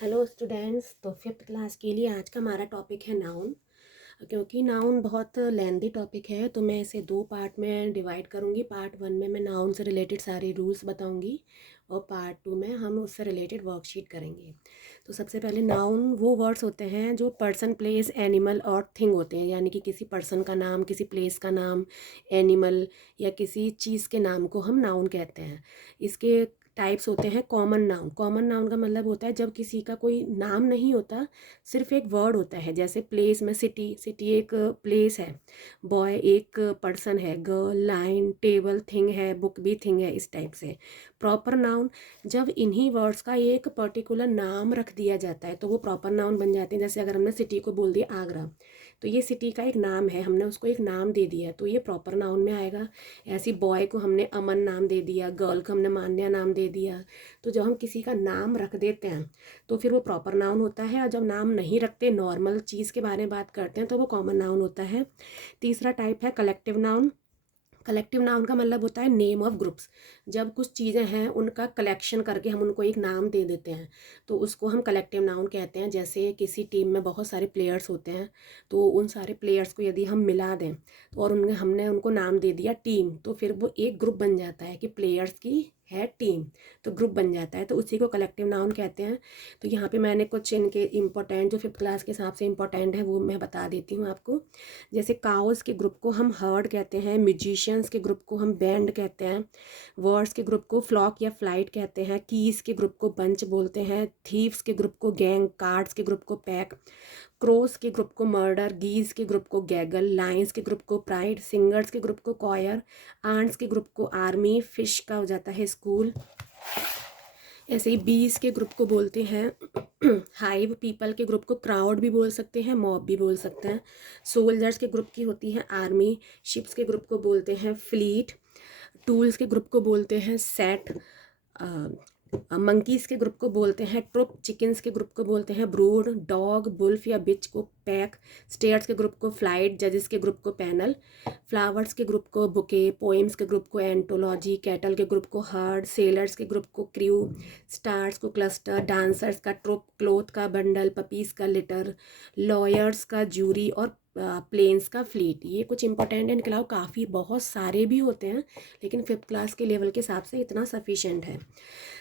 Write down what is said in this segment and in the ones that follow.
Hello students. तो fifth class के लिए आज का हमारा टॉपिक है नाउन। क्योंकि नाउन बहुत लेंदी टॉपिक है तो मैं इसे दो पार्ट में डिवाइड करूँगी। पार्ट वन में मैं नाउन से रिलेटेड सारे रूल्स बताऊँगी और पार्ट टू में हम उससे रिलेटेड वर्कशीट करेंगे। तो सबसे पहले नाउन वो वर्ड्स होते हैं जो पर्सन, प्लेस, एनिमल और थिंग होते हैं, यानी कि किसी पर्सन का नाम, किसी प्लेस का नाम, एनिमल या किसी चीज़ के नाम को हम नाउन कहते हैं। इसके टाइप्स होते हैं कॉमन नाउन। कॉमन नाउन का मतलब होता है जब किसी का कोई नाम नहीं होता, सिर्फ एक वर्ड होता है। जैसे प्लेस में सिटी, सिटी एक प्लेस है। बॉय एक पर्सन है। गर्ल लाइन, टेबल थिंग है, बुक भी थिंग है। इस टाइप से प्रॉपर नाउन जब इन्हीं वर्ड्स का एक पर्टिकुलर नाम रख दिया जाता है तो वो प्रॉपर नाउन बन जाते हैं। जैसे अगर हमने सिटी को बोल दिया आगरा, तो ये सिटी का एक नाम है, हमने उसको एक नाम दे दिया तो ये प्रॉपर नाउन में आएगा। ऐसी बॉय को हमने अमन नाम दे दिया, गर्ल को हमने मान्या नाम दे दिया। तो जब हम किसी का नाम रख देते हैं तो फिर वो प्रॉपर नाउन होता है, और जब नाम नहीं रखते, नॉर्मल चीज़ के बारे में बात करते हैं, तो वो कॉमन नाउन होता है। तीसरा टाइप है कलेक्टिव नाउन। कलेक्टिव नाउन का मतलब होता है नेम ऑफ ग्रुप्स। जब कुछ चीज़ें हैं उनका कलेक्शन करके हम उनको एक नाम दे देते हैं तो उसको हम कलेक्टिव नाउन कहते हैं। जैसे किसी टीम में बहुत सारे प्लेयर्स होते हैं तो उन सारे प्लेयर्स को यदि हम मिला दें और उनमें हमने उनको नाम दे दिया टीम, तो फिर वो एक ग्रुप बन जाता है कि प्लेयर्स की है टीम, तो ग्रुप बन जाता है, तो उसी को कलेक्टिव नाउन कहते हैं। तो यहाँ पे मैंने कुछ इनके इम्पोर्टेंट जो फिफ्थ क्लास के हिसाब से इम्पोर्टेंट है वो मैं बता देती हूँ आपको। जैसे काउस के ग्रुप को हम हर्ड कहते हैं, म्यूजिशियंस के ग्रुप को हम बैंड कहते हैं, वर्ड्स के ग्रुप को फ्लॉक या फ्लाइट कहते हैं, कीज के ग्रुप को बंच बोलते हैं, थीव्स के ग्रुप को गैंग, कार्ड्स के ग्रुप को पैक, क्रोस के ग्रुप को मर्डर, गीज के ग्रुप को गैगल, लाइन्स के ग्रुप को प्राइड, सिंगर्स के ग्रुप को कॉयर, आंट्स के ग्रुप को आर्मी, फिश का हो जाता है स्कूल। ऐसे ही बीस के ग्रुप को बोलते हैं हाइव, पीपल के ग्रुप को क्राउड भी बोल सकते हैं, मॉब भी बोल सकते हैं। सोल्जर्स के ग्रुप की होती है आर्मी, शिप्स के ग्रुप को बोलते हैं फ्लीट, टूल्स के ग्रुप को बोलते हैं सेट, मंकीज़ के ग्रुप को बोलते हैं ट्रुप, चिकन्स के ग्रुप को बोलते हैं ब्रूड, डॉग, बुल्फ या बिच को पैक, स्टेयर्स के ग्रुप को फ्लाइट, जजेस के ग्रुप को पैनल, फ्लावर्स के ग्रुप को बुके, पोइम्स के ग्रुप को एंटोलॉजी, कैटल के ग्रुप को हर्ड, सेलर्स के ग्रुप को क्रू, स्टार्स को क्लस्टर, डांसर्स का ट्रुप, क्लोथ का बंडल, पपीज़ का लिटर, लॉयर्स का जूरी और प्लेन्स का फ्लीट। ये कुछ इंपॉर्टेंट इनके अलावा काफ़ी बहुत सारे भी होते हैं, लेकिन फिफ्थ क्लास के लेवल के हिसाब से इतना सफिशेंट है।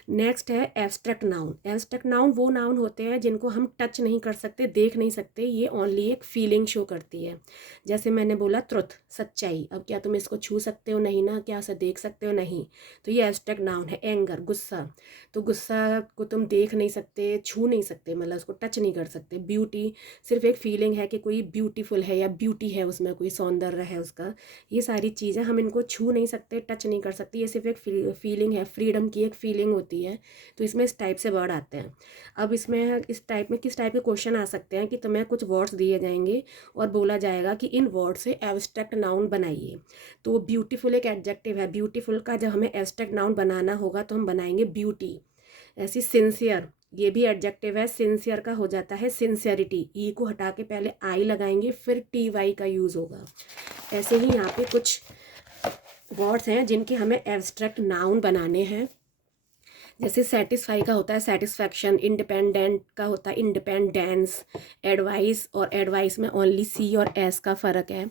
नेक्स्ट है एब्स्ट्रैक्ट नाउन। एब्स्ट्रैक्ट नाउन वो नाउन होते हैं जिनको हम टच नहीं कर सकते, देख नहीं सकते, ये ओनली एक फीलिंग शो करती है। जैसे मैंने बोला ट्रुथ, सच्चाई, अब क्या तुम इसको छू सकते हो? नहीं ना। क्या उसे देख सकते हो? नहीं। तो ये एब्स्ट्रैक्ट नाउन है। एंगर, गुस्सा, तो गुस्सा को तुम देख नहीं सकते, छू नहीं सकते, मतलब उसको टच नहीं कर सकते। ब्यूटी सिर्फ एक फीलिंग है कि कोई ब्यूटीफुल है या ब्यूटी है, उसमें कोई सौंदर्य है उसका। ये सारी चीज़ें हम इनको छू नहीं सकते, टच नहीं कर सकते, ये सिर्फ एक फीलिंग है। फ्रीडम की एक फीलिंग होती है। तो इसमें इस टाइप से वर्ड आते हैं। अब इसमें इस टाइप में किस टाइप के क्वेश्चन आ सकते हैं कि तुम्हें कुछ वर्ड्स दिए जाएंगे और बोला जाएगा कि इन वर्ड से एब्स्ट्रैक्ट नाउन बनाइए। तो ब्यूटीफुल एक एडजेक्टिव है। ब्यूटीफुल का जब हमें एब्स्ट्रैक्ट नाउन बनाना होगा तो हम बनाएंगे ब्यूटी। ऐसी सिंसियर, ये भी एडजेक्टिव है। सिंसियर का हो जाता है सिंसियरिटी। ई को हटा के पहले आई लगाएंगे, फिर टी वाई का यूज़ होगा। ऐसे ही यहाँ पे कुछ वर्ड्स हैं जिनके हमें एब्स्ट्रैक्ट नाउन बनाने हैं। जैसे सेटिस्फाई का होता है सेटिस्फैक्शन, इंडिपेंडेंट का होता है इंडिपेंडेंस, एडवाइस, और एडवाइस में ओनली सी और एस का फ़र्क है।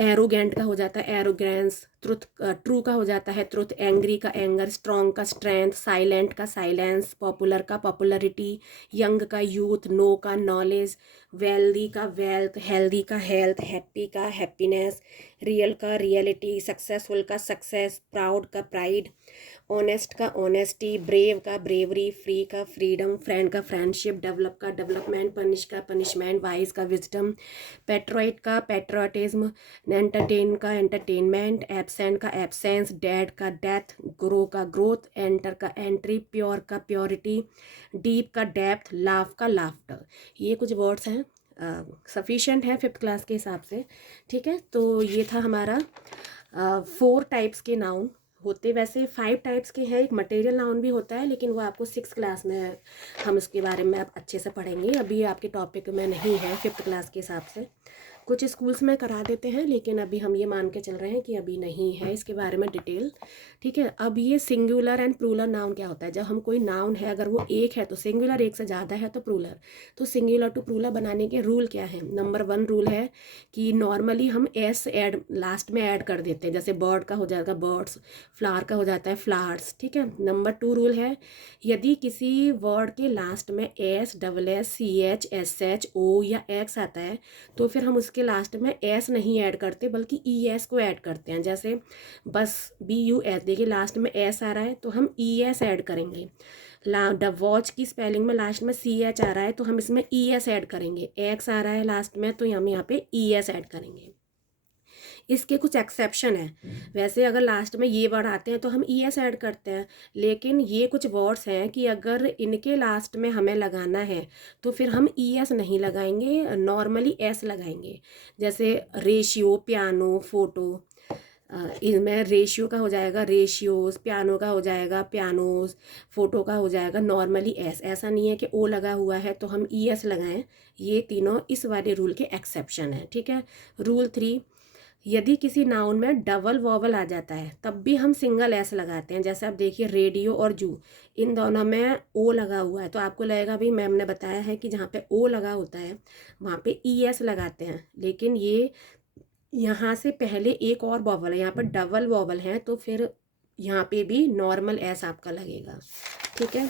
एरोगेंट का हो जाता है एरोगेंस, ट्रुथ, ट्रू का हो जाता है ट्रुथ, एंग्री का एंगर, स्ट्रॉन्ग का स्ट्रेंथ, साइलेंट का साइलेंस, पॉपुलर का पॉपुलरिटी, यंग का यूथ, नो का नॉलेज, वेल्दी का वेल्थ, हेल्दी का हेल्थ, हैप्पी का हैप्पीनेस, रियल का रियलिटी, सक्सेसफुल का सक्सेस, प्राउड का प्राइड, ऑनेस्ट का ऑनेस्टी, ब्रेव का ब्रेवरी, फ्री का फ्रीडम, फ्रेंड का फ्रेंडशिप, डेवलप का डेवलपमेंट, पनिश का पनिशमेंट, वाइज का विजडम, पेट्रोइट का पेट्रोटिज्म, एंटरटेन का एंटरटेनमेंट, एब्सेंट का एब्सेंस, डेड का डेथ, ग्रो का ग्रोथ, एंटर का एंट्री, प्योर का प्योरिटी, डीप का डेप्थ, लाफ का लाफ्टर। ये कुछ वर्ड्स हैं, सफिशेंट है फिफ्थ क्लास के हिसाब से। ठीक है, तो ये था हमारा 4 टाइप्स के नाउन होते। वैसे 5 टाइप्स के हैं। एक मटेरियल नाउन भी होता है, लेकिन वो आपको 6 क्लास में हम उसके बारे में अब अच्छे से पढ़ेंगे, अभी आपके टॉपिक में नहीं है फिफ्थ क्लास के हिसाब से। कुछ स्कूल्स में करा देते हैं, लेकिन अभी हम ये मान के चल रहे हैं कि अभी नहीं है इसके बारे में डिटेल। ठीक है, अब ये सिंगुलर एंड प्लूरल नाउन क्या होता है। जब हम कोई नाउन है अगर वो एक है तो सिंगुलर, एक से ज़्यादा है तो प्लूरल। तो सिंगुलर टू प्लूरल बनाने के रूल क्या है। नंबर 1 रूल है कि नॉर्मली हम एस ऐड लास्ट में ऐड कर देते हैं, जैसे बर्ड का हो जाएगा बर्ड्स, फ्लावर का हो जाता है फ्लावर्स। ठीक है। नंबर 2 रूल है, यदि किसी वर्ड के लास्ट में S, double S, C H, S H, O या एक्स आता है तो फिर हम उसके लास्ट में एस नहीं ऐड करते बल्कि ई एस को ऐड करते हैं। जैसे बस, BUS, देखिए लास्ट में एस आ रहा है तो हम ES ऐड करेंगे। द वॉच की स्पेलिंग में लास्ट में CH आ रहा है तो हम इसमें ES ऐड करेंगे। एक्स आ रहा है लास्ट में तो हम यहाँ पे ES ऐड करेंगे। इसके कुछ एक्सेप्शन है, वैसे अगर लास्ट में ये वर्ड आते हैं तो हम ES ऐड करते हैं, लेकिन ये कुछ वर्ड्स हैं कि अगर इनके लास्ट में हमें लगाना है तो फिर हम ES नहीं लगाएंगे, नॉर्मली S लगाएंगे। जैसे रेशियो, पियानो, फोटो, इनमें रेशियो का हो जाएगा रेशियोज, पियानो का हो जाएगा पियानोज, फोटो का हो जाएगा नॉर्मली एस। ऐसा नहीं है कि ओ लगा हुआ है तो हम ES लगाएं। ये तीनों इस वाले रूल के एक्सेप्शन है। ठीक है। रूल 3, यदि किसी नाउन में डबल वॉवल आ जाता है तब भी हम सिंगल एस लगाते हैं। जैसे आप देखिए रेडियो और जू, इन दोनों में ओ लगा हुआ है तो आपको लगेगा भाई मैम ने बताया है कि जहाँ पे ओ लगा होता है वहाँ पे ES लगाते हैं, लेकिन ये यहाँ से पहले एक और वॉवल है, यहाँ पर डबल वॉवल है तो फिर यहाँ पे भी नॉर्मल एस आपका लगेगा। ठीक है।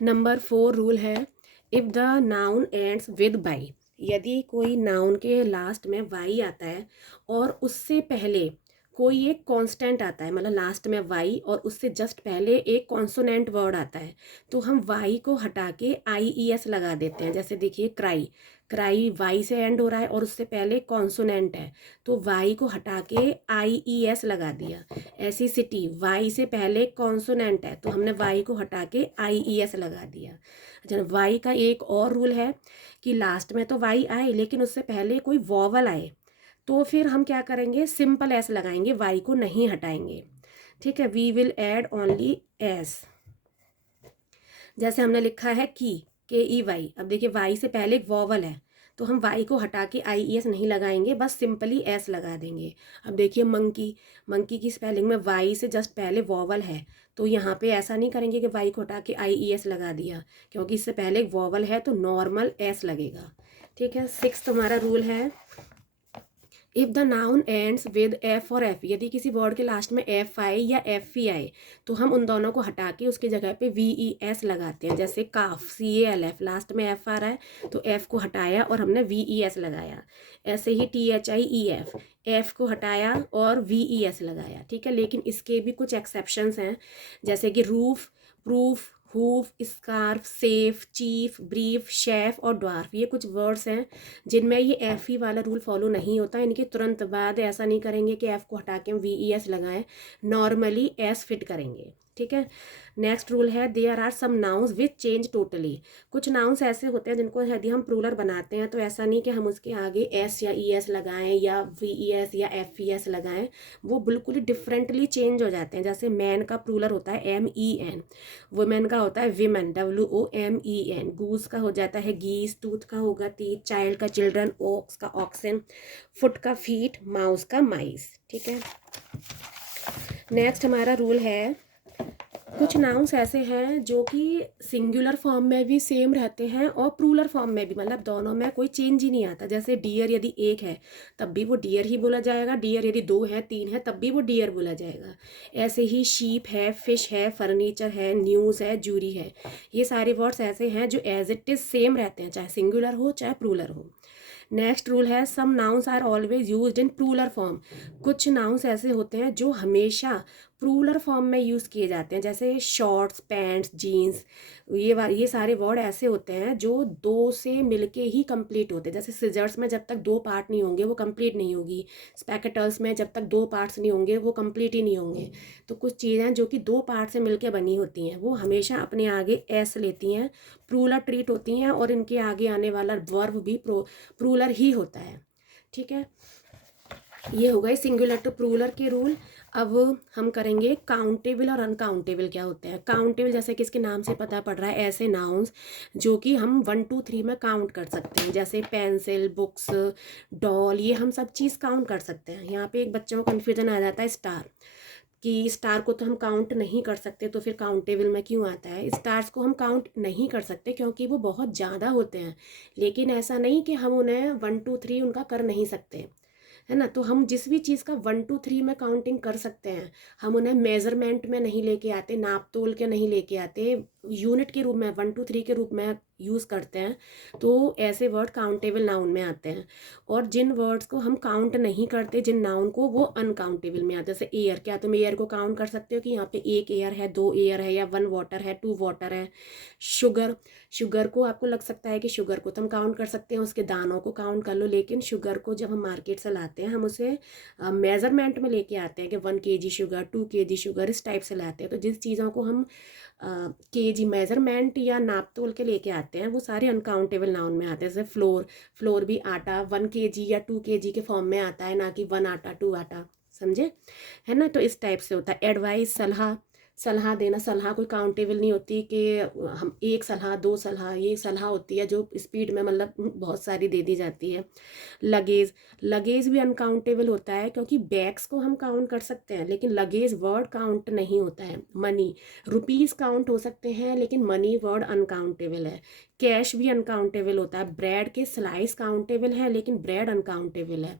नंबर 4 रूल है, if the noun ends with by, यदि कोई नाउन के लास्ट में वाई आता है और उससे पहले कोई एक कांस्टेंट आता है, मतलब लास्ट में वाई और उससे जस्ट पहले एक कॉन्सोनेंट वर्ड आता है तो हम वाई को हटा के IES लगा देते हैं। जैसे देखिए क्राई, क्राई वाई से एंड हो रहा है और उससे पहले कॉन्सोनेंट है तो वाई को हटा के IES लगा दिया। ऐसी सिटी, वाई से पहले कॉन्सोनेंट है तो हमने वाई को हटा के IES लगा दिया। अच्छा, वाई का एक और रूल है कि लास्ट में तो वाई आए लेकिन उससे पहले कोई वॉवल आए तो फिर हम क्या करेंगे, सिंपल एस लगाएंगे, वाई को नहीं हटाएंगे। ठीक है। We will add only S. जैसे हमने लिखा है KEY, अब देखिए वाई से पहले एक वॉवल है तो हम वाई को हटा के IES नहीं लगाएंगे, बस सिंपली एस लगा देंगे। अब देखिए मंकी, मंकी की स्पेलिंग में वाई से जस्ट पहले वॉवल है तो यहाँ पे ऐसा नहीं करेंगे कि वाई को हटा के IES लगा दिया, क्योंकि इससे पहले एक वॉवल है तो नॉर्मल एस लगेगा। ठीक है। 6 हमारा रूल है, if the noun ends with F और F, यदि किसी वर्ड के लास्ट में F आए या FE आए तो हम उन दोनों को हटा के उसकी जगह पे VES लगाते हैं। जैसे काफ, CALF, लास्ट में F आ रहा है तो F को हटाया और हमने VES लगाया। ऐसे ही THIEF, F को हटाया और VES लगाया। ठीक है। लेकिन इसके भी कुछ एक्सेप्शंस हैं, जैसे कि roof, proof, hoof, scarf, safe, chief, brief, chef और ड्वार्फ, ये कुछ वर्ड्स हैं जिनमें ये FE वाला रूल फॉलो नहीं होता। इनके तुरंत बाद ऐसा नहीं करेंगे कि F को हटा के हम VES लगाएं, नॉर्मली S फिट करेंगे। ठीक है। नेक्स्ट रूल है, there are some nouns which change totally, कुछ नाउन्स ऐसे होते हैं जिनको यदि हम प्लूरल बनाते हैं तो ऐसा नहीं कि हम उसके आगे S या ES लगाएं या VES या FES लगाएं, वो बिल्कुल ही डिफरेंटली चेंज हो जाते हैं। जैसे मैन का प्लूरल होता है MEN, वुमेन का होता है विमेन, WOMEN, गूस का हो जाता है गीस, टूथ का होगा टीथ, चाइल्ड का चिल्ड्रन, ओक्स का ऑक्सन, फुट का फीट, माउस का माइस। ठीक है। नेक्स्ट हमारा रूल है, कुछ नाउन्स ऐसे हैं जो कि सिंगुलर फॉर्म में भी सेम रहते हैं और प्लूरल फॉर्म में भी, मतलब दोनों में कोई चेंज ही नहीं आता। जैसे डियर यदि एक है तब भी वो डियर ही बोला जाएगा, डियर यदि 2 है 3 है तब भी वो डियर बोला जाएगा। ऐसे ही शीप है, फिश है, फर्नीचर है, न्यूज़ है, जूरी है, ये सारे वर्ड्स ऐसे हैं जो एज इट इज़ सेम रहते हैं, चाहे सिंगुलर हो चाहे प्लूरल हो। नेक्स्ट रूल है, some nouns are always used in plural form, कुछ नाउन्स ऐसे होते हैं जो हमेशा प्लूरल फॉर्म में यूज़ किए जाते हैं। जैसे शॉर्ट्स, पैंट्स, जीन्स, ये सारे वर्ड ऐसे होते हैं जो 2 से मिलके ही कंप्लीट होते हैं। जैसे सिजर्स में जब तक 2 पार्ट नहीं होंगे वो कंप्लीट नहीं होगी, स्पैकेटल्स में जब तक 2 पार्ट्स नहीं होंगे वो कंप्लीट ही नहीं होंगे। तो कुछ चीज़ें जो कि 2 पार्ट से मिलके बनी होती हैं वो हमेशा अपने आगे एस लेती हैं, प्लूरल ट्रीट होती हैं और इनके आगे आने वाला वर्ब भी प्लूरल ही होता है। ठीक है। ये हो गए सिंगुलर टू प्लूरल के रूल। अब हम करेंगे काउंटेबल और अनकाउंटेबल क्या होते हैं। काउंटेबल जैसे कि इसके नाम से पता पड़ रहा है, ऐसे नाउन्स जो कि हम 1 2 3 में काउंट कर सकते हैं, जैसे पेंसिल, बुक्स, डॉल, ये हम सब चीज़ काउंट कर सकते हैं। यहाँ पे एक बच्चों को कन्फ्यूजन आ जाता है स्टार, कि स्टार को तो हम काउंट नहीं कर सकते, तो फिर काउंटेबल में क्यों आता है। स्टार्स को हम काउंट नहीं कर सकते क्योंकि वो बहुत ज़्यादा होते हैं, लेकिन ऐसा नहीं कि हम उन्हें 1 2 3 उनका कर नहीं सकते, है ना। तो हम जिस भी चीज़ का 1 2 3 में काउंटिंग कर सकते हैं, हम उन्हें मेजरमेंट में नहीं लेके आते, नाप तोल के नहीं लेके आते, यूनिट के रूप में 1 2 3 के रूप में यूज़ करते हैं, तो ऐसे वर्ड काउंटेबल नाउन में आते हैं। और जिन वर्ड्स को हम काउंट नहीं करते, जिन नाउन को, वो अनकाउंटेबल में आते हैं। जैसे एयर, क्या तुम एयर को काउंट कर सकते हो कि यहाँ पे 1 एयर है, 2 एयर है, या 1 वाटर है, 2 वाटर है। शुगर, शुगर को आपको लग सकता है कि शुगर को तो हम काउंट कर सकते हैं, उसके दानों को काउंट कर लो, लेकिन शुगर को जब हम मार्केट से लाते हैं, हम उसे मेज़रमेंट में लेके आते हैं कि 1 kg शुगर, 2 kg शुगर, इस टाइप से लाते हैं। तो जिस चीज़ों को हम केजी मेज़रमेंट या नाप तोल के लेके आते हैं, वो सारे अनकाउंटेबल नाउन में आते हैं। जैसे फ्लोर, फ्लोर भी आटा 1 kg या 2 kg के फॉर्म में आता है, ना कि 1 आटा 2 आटा, समझे, है ना। तो इस टाइप से होता है। एडवाइस, सलाह, सलाह देना, सलाह कोई काउंटेबल नहीं होती कि हम एक सलाह, 2 सलाह, ये सलाह होती है जो स्पीड में मतलब बहुत सारी दे दी जाती है। लगेज, लगेज भी अनकाउंटेबल होता है क्योंकि बैग्स को हम काउंट कर सकते हैं, लेकिन लगेज वर्ड काउंट नहीं होता है। मनी, रुपीज़ काउंट हो सकते हैं, लेकिन मनी वर्ड अनकाउंटेबल है। कैश भी अनकाउंटेबल होता है। ब्रेड के स्लाइस काउंटेबल है, लेकिन ब्रेड अनकाउंटेबल है।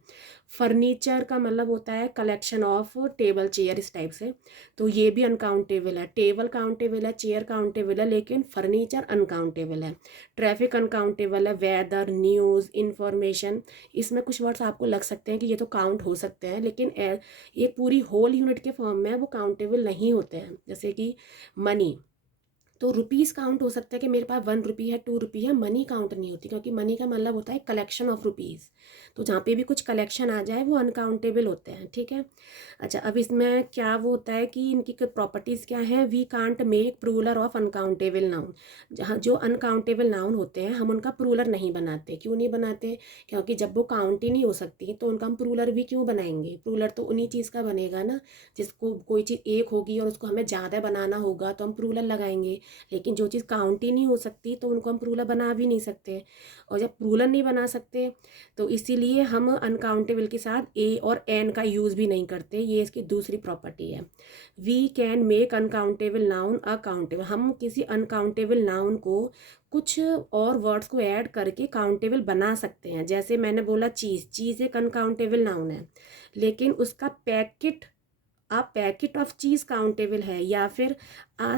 फर्नीचर का मतलब होता है कलेक्शन ऑफ टेबल चेयर, इस टाइप से, तो ये भी अनकाउंटेबल है। टेबल काउंटेबल है, चेयर काउंटेबल है, लेकिन फर्नीचर अनकाउंटेबल है। ट्रैफिक अनकाउंटेबल है। वेदर, न्यूज़, इंफॉर्मेशन, इसमें कुछ वर्ड्स आपको लग सकते हैं कि ये तो काउंट हो सकते हैं, लेकिन ये पूरी होल यूनिट के फॉर्म में है, वो काउंटेबल नहीं होते हैं। जैसे कि मनी, तो रुपीज़ काउंट हो सकता है कि मेरे पास 1 रुपी है, 2 रुपी है। मनी काउंट नहीं होती, क्योंकि मनी का मतलब होता है कलेक्शन ऑफ रुपीज़, तो जहाँ पे भी कुछ कलेक्शन आ जाए वो अनकाउंटेबल होते हैं, ठीक है। अच्छा, अब इसमें क्या वो होता है कि इनकी प्रॉपर्टीज़ क्या हैं। We can't make plural of uncountable noun, जहाँ जो अनकाउंटेबल नाउन होते हैं हम उनका प्रूलर नहीं बनाते। क्यों नहीं बनाते? क्योंकि जब वो काउंट ही नहीं हो सकती तो उनका हम प्रूलर भी क्यों बनाएंगे। प्रूलर तो उन्हीं चीज़ का बनेगा ना, जिसको कोई चीज़ एक होगी और उसको हमें ज़्यादा बनाना होगा तो हम प्रूलर लगाएंगे, लेकिन जो चीज़ काउंट ही नहीं हो सकती तो उनको हम प्रूलर बना भी नहीं सकते। और जब प्रूलर नहीं बना सकते तो इसीलिए हम अनकाउंटेबल के साथ ए और एन का यूज़ भी नहीं करते, ये इसकी दूसरी प्रॉपर्टी है। We can make uncountable noun accountable, हम किसी अनकाउंटेबल नाउन को कुछ और वर्ड्स को ऐड करके काउंटेबल बना सकते हैं। जैसे मैंने बोला चीज़, चीज़ एक अनकाउंटेबल नाउन है, लेकिन उसका packet, a packet of cheese countable है। या फिर आ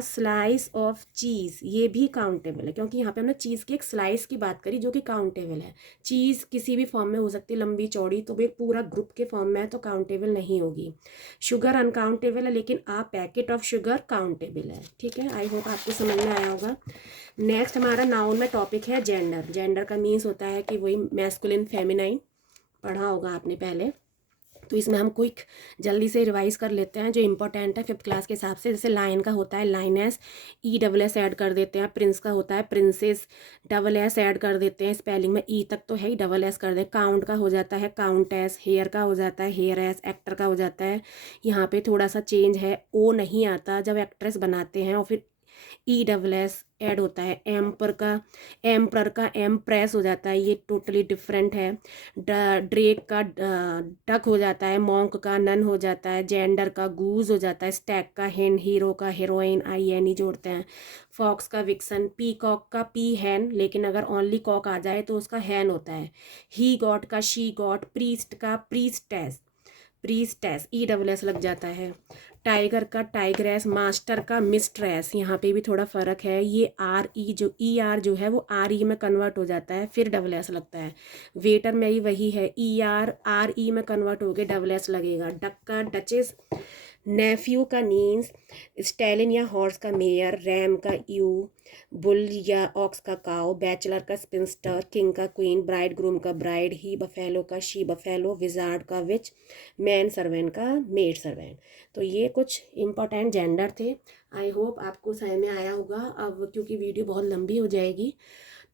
स्लाइस ऑफ चीज़, ये भी काउंटेबल है, क्योंकि यहाँ पे हमने चीज़ की एक स्लाइस की बात करी जो कि काउंटेबल है। चीज़ किसी भी फॉर्म में हो सकती है, लंबी चौड़ी, तो वो एक पूरा ग्रुप के फॉर्म में है तो काउंटेबल नहीं होगी। शुगर अनकाउंटेबल है, लेकिन आ पैकेट ऑफ शुगर काउंटेबल है, ठीक है। आई होप आपको समझ में आया होगा। नेक्स्ट हमारा नाउन में टॉपिक है जेंडर। जेंडर का मीन्स होता है कि वही मैस्कुलिन, फेमिनाइन, पढ़ा होगा आपने पहले। तो इसमें हम क्विक जल्दी से रिवाइज कर लेते हैं जो इंपॉर्टेंट है 5th क्लास के हिसाब से। जैसे लाइन का होता है लाइनेस, ई डबल एस ऐड कर देते हैं। प्रिंस का होता है प्रिंसेस, डबल एस ऐड कर देते हैं, स्पेलिंग में ई तक तो है ही, डबल एस कर दें। काउंट का हो जाता है काउंटेस, हेयर का हो जाता है हेयर एस, एक्टर का हो जाता है, यहाँ पे थोड़ा सा चेंज है, ओ नहीं आता जब एक्ट्रेस बनाते हैं, और फिर ई डबल एस ऐड होता है। एम्पर का एम्प्रेस हो जाता है, ये टोटली डिफरेंट है। ड्रेक का डक हो जाता है, मॉन्क का नन हो जाता है, जेंडर का गूज हो जाता है, स्टैक का हेन, हीरो का हीरोइन, आई एन ई जोड़ते हैं। फॉक्स का विक्सन, पीकॉक का पी हैन, लेकिन अगर ओनली कॉक आ जाए तो उसका हैन होता है। ही गॉट का शी गॉट, प्रीस्ट का priestess, priestess E double S लग जाता है। टाइगर का टाइग्रेस, मास्टर का मिस्ट्रेस, यहाँ पे भी थोड़ा फ़र्क है, ये आर ई जो ई आर जो है वो आर ई में कन्वर्ट हो जाता है, फिर डबल एस लगता है। वेटर में ही वही है, ई आर ई में कन्वर्ट हो गया, डबल एस लगेगा। डक का डचेस, नेफ्यू का नीन्स, स्टैलिन या हॉर्स का मेयर, रैम का यू, बुल या ऑक्स का काओ, बैचलर का स्पिंस्टर, किंग का क्वीन, ब्राइड ग्रूम का ब्राइड, ही बफेलो का शी बफेलो, विजार्ड का विच, मैन सर्वेंट का मेड सर्वेंट। तो ये कुछ इंपॉर्टेंट जेंडर थे। आई होप आपको समझ में आया होगा। अब क्योंकि वीडियो बहुत लंबी हो जाएगी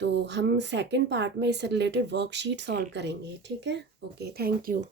तो हम सेकंड पार्ट में इससे रिलेटेड वर्कशीट सॉल्व करेंगे, ठीक है। Okay, thank you.